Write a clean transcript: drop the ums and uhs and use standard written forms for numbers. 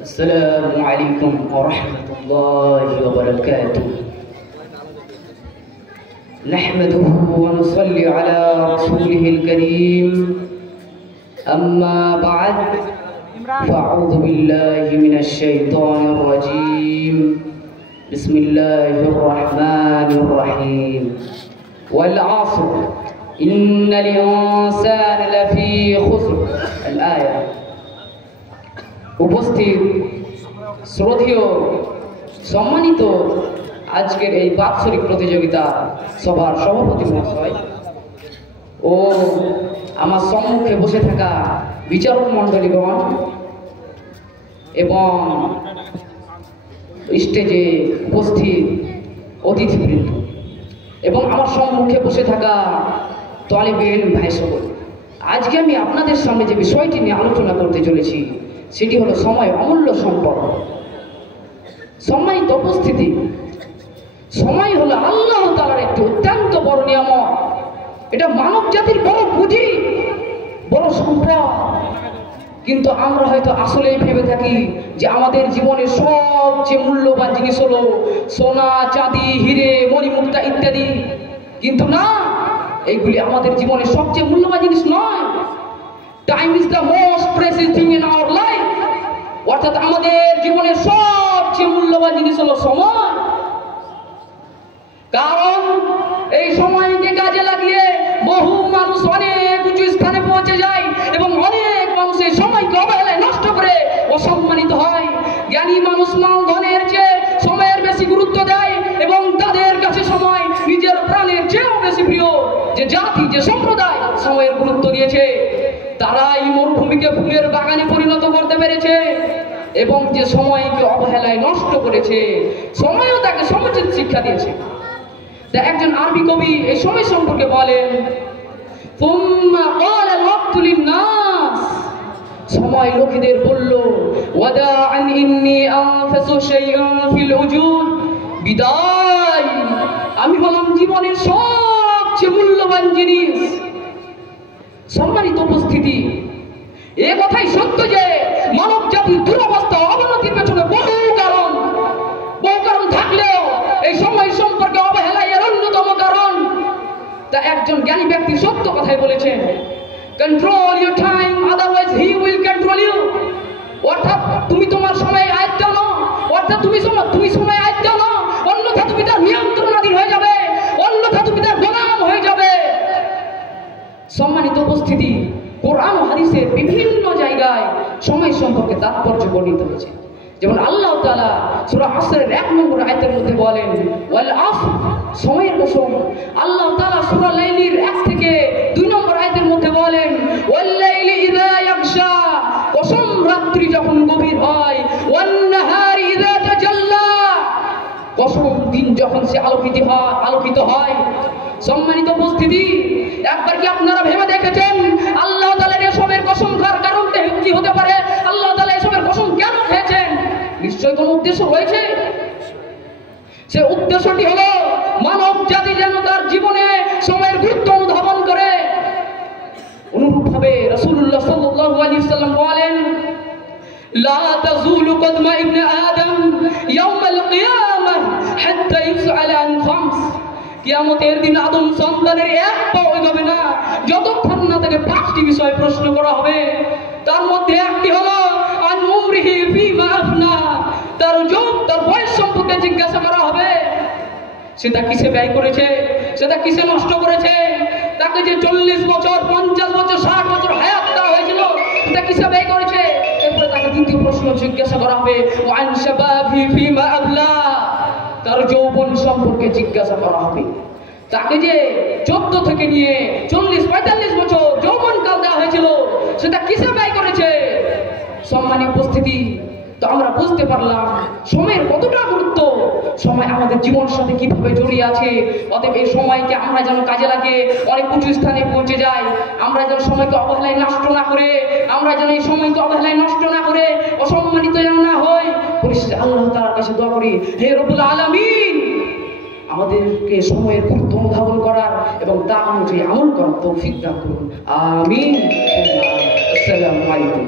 السلام عليكم ورحمة الله وبركاته. نحمده ونصلي على رسوله الكريم. أما بعد فأعوذ بالله من الشيطان الرجيم. بسم الله الرحمن الرحيم. والعصر إن الإنسان لفي خسر. الآية. উপস্থিত শ্রদ্ধেয় সম্মানিত আজকের এই বাৎসরিক প্রতিযোগিতা সভার সভাপতি মহাশয় ও আমার সম্মুখে বসে থাকা বিচারক মণ্ডলীগণ এবং স্টেজে উপস্থিত অতিথিবৃন্দ এবং আমার সম্মুখে বসে থাকা তালিবে ইলম ভাই সকল, আজকে আমি আপনাদের সামনে যে বিষয়টি নিয়ে আলোচনা করতে চলেছি সেটি হলো সময় অমূল্য সম্পদ। সম্মানিত উপস্থিতি, সময় হলো আল্লাহ তাআলার একটি অত্যন্ত বড় নিয়ামত। এটা মানব জাতির বড় পুঁজি, বড় সম্পদ। কিন্তু আমরা হয়তো আসলেই ভেবে থাকি যে আমাদের জীবনের সবচেয়ে মূল্যবান জিনিস হলো সোনা, চাঁদি, হিরে, মণিমুক্তা ইত্যাদি। কিন্তু না, এইগুলি আমাদের জীবনের সবচেয়ে মূল্যবান জিনিস নয়। Time is the most precious thing in our life. অর্থাৎ আমাদের জীবনের সবচেয়ে মূল্যবান জিনিস হলো সময়। কারণ এই সময়কে কাজে লাগিয়ে বহু মানুষ অনেক উঁচু স্থানে পৌঁছে যায় এবং অনেক মানুষ এই সময়কে অবহেলায় নষ্ট করে অসম্মানিত হয়। জ্ঞানী মানুষ মাল ধনের চেয়ে সময়ের বেশি গুরুত্ব দেয় এবং তাদের কাছে সময় নিজের প্রাণের চেয়েও বেশি প্রিয়। যে জাতি, যে সম্প্রদায় সময়ের গুরুত্ব দিয়েছে তারাই মরুভূমিকে ফুলের বাগানে পরিণত করতে পেরেছে এবং যে সময়কে অবহেলায় নষ্ট করেছে সময়ও তাকে সমুচিত শিক্ষা দিয়েছে। একজন আরবি কবি এই সময় সম্পর্কে বলেন, সময় লোকেদের বলল, বিদায়, আমি হলাম জীবনের সবচেয়ে মূল্যবান জিনিস। সম্মানিত উপস্থিতি, এ কথাই সত্য যে মানব জাতির দুরবস্থা অবনতির পেছনে বহু কারণ থাকলেও এই সময় সম্পর্কে অবহেলা এর অন্যতম কারণ। তা একজন জ্ঞানী ব্যক্তি সত্য কথাই বলেছেন, control your time otherwise he will control you. অর্থাৎ তুমি তোমার সময় আয়ত্ত নাও, অর্থাৎ তুমি সময় আয়ত্ত নাও, অন্যথা তুমি তার নিয়ন্ত্রণাধীন হয়ে যাবে, অন্যথা তুমি তার গোলাম হয়ে যাবে। সম্মানিত উপস্থিতি, কোরআন ও হাদিসের বিভিন্ন জায়গায় সময় সম্পর্কে তাৎপর্য বর্ণিত হয়েছে। যেমন আল্লাহ তাআলা সূরা আসরের 1 নম্বর আয়াতের মধ্যে বলেন, ওয়াল আসর, সময়ের কসম। আল্লাহ তাআলা সূরা লাইলির 1 থেকে 2 নম্বর আয়াতের মধ্যে বলেন, ওয়াল লাইলি ইযা ইয়াগশা, কসম রাত্রি যখন গভীর হয়, ওয়ান নাহারি ইযা তাজাল্লা, কসম দিন যখন সে আলোকিত হয়। সম্মানিত উপস্থিতি, একবার কি আপনারা ভেবে দেখেছেন আল্লাহ তাআলা এসবের কসম খাওয়ার কারণটা কি হতে পারে? আল্লাহ তাআলা এসবের কসম কেন খেয়েছেন? নিশ্চয়ই কোনো উদ্দেশ্য রয়েছে। সে উদ্দেশ্যটি হলো মানব জাতি যেন তার জীবনে সময়ের গুরুত্ব অনুধাবন করে। অনুরূপভাবে রাসূলুল্লাহ সাল্লাল্লাহু আলাইহি ওয়াসাল্লাম বলেন, লা তাযুলু কদমা ইবনে আদম ইয়াউমাল কিয়ামাহ হাত্তা ইউসআলা আন খামস। কিয়ামতের দিন আদম সন্তানের এক পাও এগোবে না যতক্ষণ না তাকে 5টি বিষয় প্রশ্ন করা হবে। তার মধ্যে একটি হলো আন উমরিহি ফিমা আফনা, তার বয়স সম্পর্কে জিজ্ঞাসা করা হবে। সেটা কিসে ব্যয় করেছে, সেটা কিসে নষ্ট করেছে। তাকে যে 40 বছর, 50 বছর, 60 বছর হায়াত দেওয়া হয়েছিল সেটা কিসে ব্যয় করেছে। এরপরে তাকে দ্বিতীয় প্রশ্ন জিজ্ঞাসা করা হবে, ওয়ান শাবাবি ফিমা আবলা, তার যৌবন সম্পর্কে জিজ্ঞাসা করা হবে। তাকে যে 14 থেকে নিয়ে 40-45 বছর যৌবনকাল দেওয়া হয়েছিল সেটা কিসে ব্যয় করেছে। সম্মানিত উপস্থিতি, তো আমরা বুঝতে পারলাম সময়ের কতটা গুরুত্ব, সময় আমাদের জীবনের সাথে কিভাবে জড়িয়ে আছে। অতএব এই সময়কে আমরা যেন কাজে লাগিয়ে অনেক উঁচু স্থানে পৌঁছে যাই। আমরা যেন সময়কে অবহেলায় নষ্ট না করে, অসম্মানিত যেন না হই। পরিশেষে আল্লাহ তাআলার কাছে দোয়া করি, হে রব্বুল আলামিন, আমাদেরকে সময়ের গুরুত্ব অনুধাবন করার এবং তা অনুযায়ী আমল করার তৌফিক দান করুন। আমিন। আসসালামু আলাইকুম।